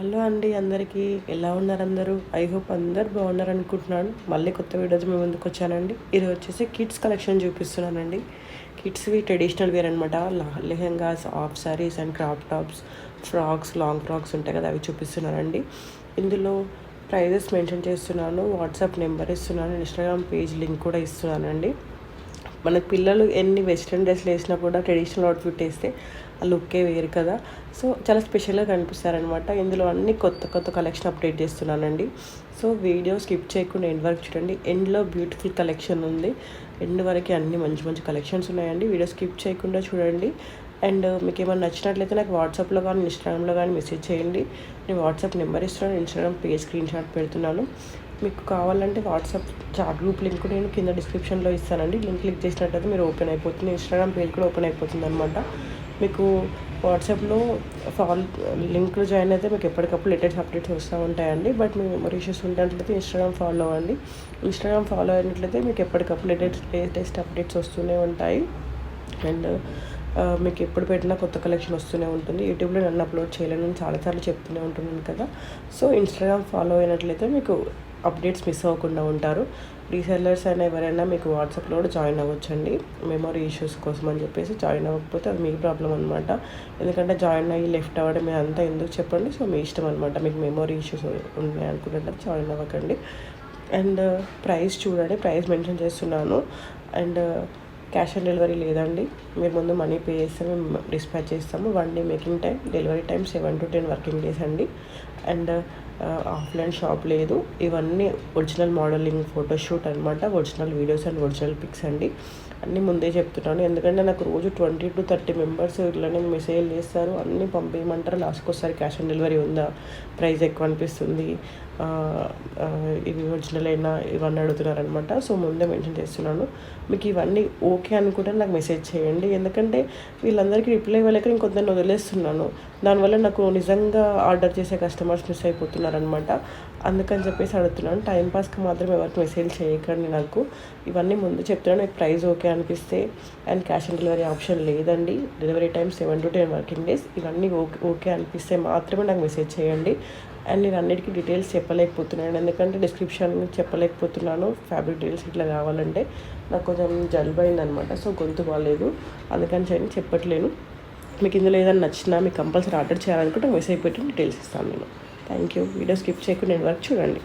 Hello అండి అందరికీ. ఎలా ఉన్నారు అందరూ? ఐ హోప్ అందరూ బాగున్నారనుకుంటున్నాను. మళ్ళీ కొత్త వీడియోతో మీ ముందుకు వచ్చానండి. ఇది వచ్చేసి కిడ్స్ కలెక్షన్ చూపిస్తున్నానండి. కిడ్స్‌వి ట్రెడిషనల్ వేర్ అనమాట. Lehengas, half saris and crop tops, frocks, long frocks ఉంటాయి కదా, అవి చూపిస్తున్నానండి. ఇందులో ప్రైజెస్ మెన్షన్ చేస్తున్నాను, వాట్సాప్ నెంబర్ ఇస్తున్నాను, ఇన్స్టాగ్రామ్ పేజ్ లింక్ కూడా ఇస్తున్నానండి. మన పిల్లలు ఎన్ని వెస్ట్రన్ డ్రెస్లు వేసినా కూడా ట్రెడిషనల్ అవుట్ఫిట్ వేస్తే ఆ లుక్కే వేరు కదా. సో చాలా స్పెషల్గా కనిపిస్తారనమాట. ఇందులో అన్ని కొత్త కొత్త కలెక్షన్ అప్డేట్ చేస్తున్నానండి. సో వీడియో స్కిప్ చేయకుండా ఎండ్ వరకు చూడండి. ఎండ్లో బ్యూటిఫుల్ కలెక్షన్ ఉంది. ఎండ్ వరకు అన్ని మంచి మంచి కలెక్షన్స్ ఉన్నాయండి. వీడియో స్కిప్ చేయకుండా చూడండి. అండ్ మీకు ఏమైనా నచ్చినట్లయితే నాకు వాట్సాప్లో కానీ ఇన్స్టాగ్రామ్లో కానీ మెసేజ్ చేయండి. నేను వాట్సాప్ నెంబర్ ఇస్తున్నాను, ఇన్స్టాగ్రామ్ పేజ్ స్క్రీన్ షాట్ పెడుతున్నాను. మీకు కావాలంటే వాట్సాప్ చాట్ గ్రూప్ లింక్ నేను కింద డిస్క్రిప్షన్లో ఇస్తానండి. లింక్ క్లిక్ చేసినట్టయితే మీరు ఓపెన్ అయిపోతుంది. ఇన్స్టాగ్రామ్ పేజ్ కూడా ఓపెన్ అయిపోతుంది అనమాట. మీకు వాట్సాప్లో ఫాల్ లింక్లో జాయిన్ అయితే మీకు ఎప్పటికప్పుడు లేటెస్ట్ అప్డేట్స్ వస్తూ ఉంటాయండి. బట్ మీ మెమరీ ఇష్యూస్ ఉంటే ఇన్స్టాగ్రామ్ ఫాలో అవ్వండి. ఇన్స్టాగ్రామ్ ఫాలో అయినట్లయితే మీకు ఎప్పటికప్పుడు లేటెస్ట్ అప్డేట్స్ వస్తూనే ఉంటాయి. అండ్ మీకు ఎప్పుడు పెట్టినా కొత్త కలెక్షన్ వస్తూనే ఉంటుంది. యూట్యూబ్లో నన్ను అప్లోడ్ చేయలేని చాలాసార్లు చెప్తూనే ఉంటున్నాను కదా. సో ఇన్స్టాగ్రామ్ ఫాలో అయినట్లయితే మీకు అప్డేట్స్ మిస్ అవ్వకుండా ఉంటారు. రీసెల్లర్స్ అయినా ఎవరైనా మీకు వాట్సాప్లో కూడా జాయిన్ అవ్వచ్చండి. మెమరీ ఇష్యూస్ కోసం అని చెప్పేసి జాయిన్ అవ్వకపోతే అది మీ ప్రాబ్లం అనమాట. ఎందుకంటే జాయిన్ అయ్యి లెఫ్ట్ అవ్వడం అంతా ఎందుకు చెప్పండి. సో మీ ఇష్టం అనమాట. మీకు మెమరీ ఇష్యూస్ ఉన్నాయి అనుకుంటే జాయిన్ అవ్వకండి. అండ్ ప్రైస్ చూడండి, ప్రైస్ మెన్షన్ చేస్తున్నాను. అండ్ క్యాష్ ఆన్ డెలివరీ లేదండి. మీరు ముందు మనీ పే చేస్తే మేము డిస్పాచ్ చేస్తాము. 1 day making time, delivery time 7 to 10 working days అండి. అండ్ ఆఫ్లైన్ షాప్ లేదు. ఇవన్నీ ఒరిజినల్ మోడలింగ్ ఫోటోషూట్ అనమాట. Original videos and original pics అండి. అన్నీ ముందే చెప్తున్నాను, ఎందుకంటే నాకు రోజు 20 to 30 మెంబర్స్ ఇట్లానే మెసేజ్ చేస్తారు. అన్నీ పంపించమంటారు. లాస్ట్కి ఒకసారి క్యాష్ ఆన్ డెలివరీ ఉందా, ప్రైస్ ఎక్కువ అనిపిస్తుంది, ఇవి ఒరిజినల్ అయినా, ఇవన్నీ అడుగుతున్నారనమాట. సో ముందే మెన్షన్ చేస్తున్నాను. మీకు ఇవన్నీ ఓకే అనుకుంటే నాకు మెసేజ్ చేయండి. ఎందుకంటే వీళ్ళందరికీ రిప్లై ఇవ్వలేక నేను కొందరిని వదిలేస్తున్నాను. దానివల్ల నాకు నిజంగా ఆర్డర్ చేసే కస్టమర్స్ మిస్ అయిపోతున్నారనమాట. అందుకని చెప్పేసి అడుగుతున్నాను. టైంపాస్కి మాత్రం ఎవరికి మెసేజ్ చేయకండి నాకు. ఇవన్నీ ముందు చెప్తున్నాను. మీకు ప్రైస్ ఓకే అనిపిస్తే, and cash on delivery option లేదండి. Delivery time 7 to 10 working days. ఇవన్నీ ఓకే అనిపిస్తే మాత్రమే నాకు మెసేజ్ చేయండి. అండ్ నేను అన్నిటికీ డీటెయిల్స్ చెప్పలేకపోతున్నాను, ఎందుకంటే డిస్క్రిప్షన్ చెప్పలేకపోతున్నాను. ఫ్యాబ్రిక్ డీటెయిల్స్ ఇట్లా కావాలంటే నాకు కొంచెం జలుబు అయిందనమాట. సో గొంతు బాగాలేదు, అందుకని చెప్పట్లేను. మీకు ఇందులో ఏదైనా నచ్చినా మీకు కంపల్సరీ ఆర్డర్ చేయాలనుకుంటే మెసేజ్ పెట్టి డీటెయిల్స్ ఇస్తాను నేను. Thank you. వీడియో స్కిప్ చేయకుండా నేను వరకు చూడండి.